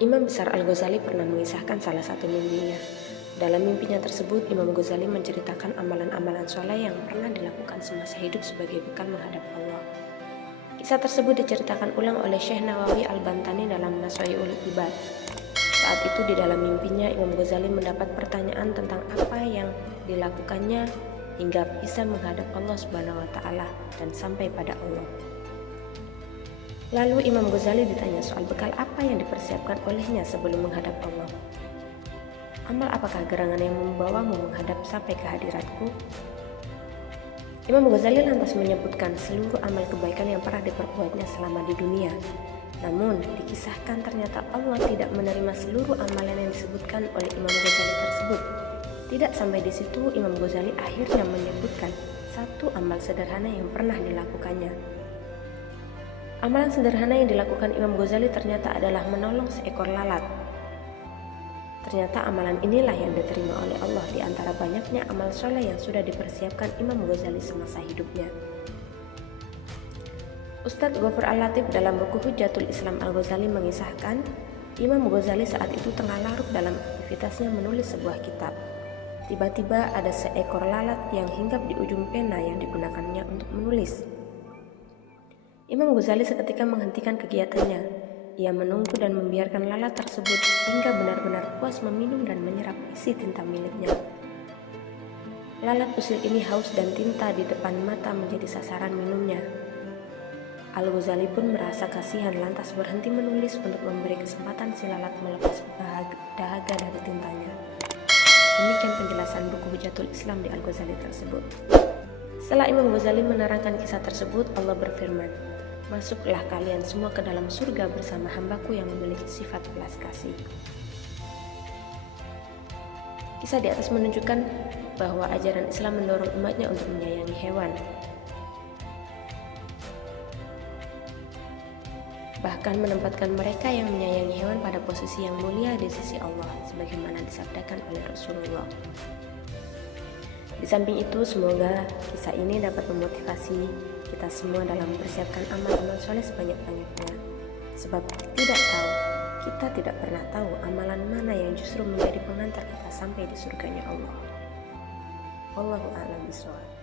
Imam besar Al-Ghazali pernah mengisahkan salah satu mimpinya. Dalam mimpinya tersebut, Imam Ghazali menceritakan amalan-amalan soleh yang pernah dilakukan semasa hidup sebagai bekal menghadap Allah. Kisah tersebut diceritakan ulang oleh Syekh Nawawi Al-Bantani dalam Naswa'iul Ibad. Saat itu di dalam mimpinya, Imam Ghazali mendapat pertanyaan tentang apa yang dilakukannya hingga bisa menghadap Allah Subhanahu wa Ta'ala dan sampai pada Allah. Lalu Imam Ghazali ditanya soal bekal apa yang dipersiapkan olehnya sebelum menghadap Allah. Amal apakah gerangan yang membawamu menghadap sampai ke hadiratku? Imam Ghazali lantas menyebutkan seluruh amal kebaikan yang pernah diperbuatnya selama di dunia. Namun, dikisahkan ternyata Allah tidak menerima seluruh amalan yang disebutkan oleh Imam Ghazali tersebut. Tidak sampai di situ, Imam Ghazali akhirnya menyebutkan satu amal sederhana yang pernah dilakukannya. Amalan sederhana yang dilakukan Imam Ghazali ternyata adalah menolong seekor lalat. Ternyata amalan inilah yang diterima oleh Allah di antara banyaknya amal soleh yang sudah dipersiapkan Imam Ghazali semasa hidupnya. Ustadz Ghaffur Al-Latif dalam buku Hujjatul Islam Al-Ghazali mengisahkan, Imam Ghazali saat itu tengah larut dalam aktivitasnya menulis sebuah kitab. Tiba-tiba ada seekor lalat yang hinggap di ujung pena yang digunakannya untuk menulis. Imam Ghazali seketika menghentikan kegiatannya. Ia menunggu dan membiarkan lalat tersebut hingga benar-benar puas meminum dan menyerap isi tinta miliknya. Lalat usil ini haus dan tinta di depan mata menjadi sasaran minumnya. Al-Ghazali pun merasa kasihan lantas berhenti menulis untuk memberi kesempatan si lalat melepas dahaga dari tintanya. Demikian penjelasan buku Hujjatul Islam di Al-Ghazali tersebut. Setelah Imam Ghazali menerangkan kisah tersebut, Allah berfirman, "Masuklah kalian semua ke dalam surga bersama hambaku yang memiliki sifat belas kasih." Kisah di atas menunjukkan bahwa ajaran Islam mendorong umatnya untuk menyayangi hewan. Bahkan menempatkan mereka yang menyayangi hewan pada posisi yang mulia di sisi Allah, sebagaimana disabdakan oleh Rasulullah. Di samping itu, semoga kisah ini dapat memotivasi kita semua dalam mempersiapkan amal-amal soleh sebanyak-banyaknya. Sebab kita tidak pernah tahu amalan mana yang justru menjadi pengantar kita sampai di surganya Allah. Wallahu a'lam bishawab.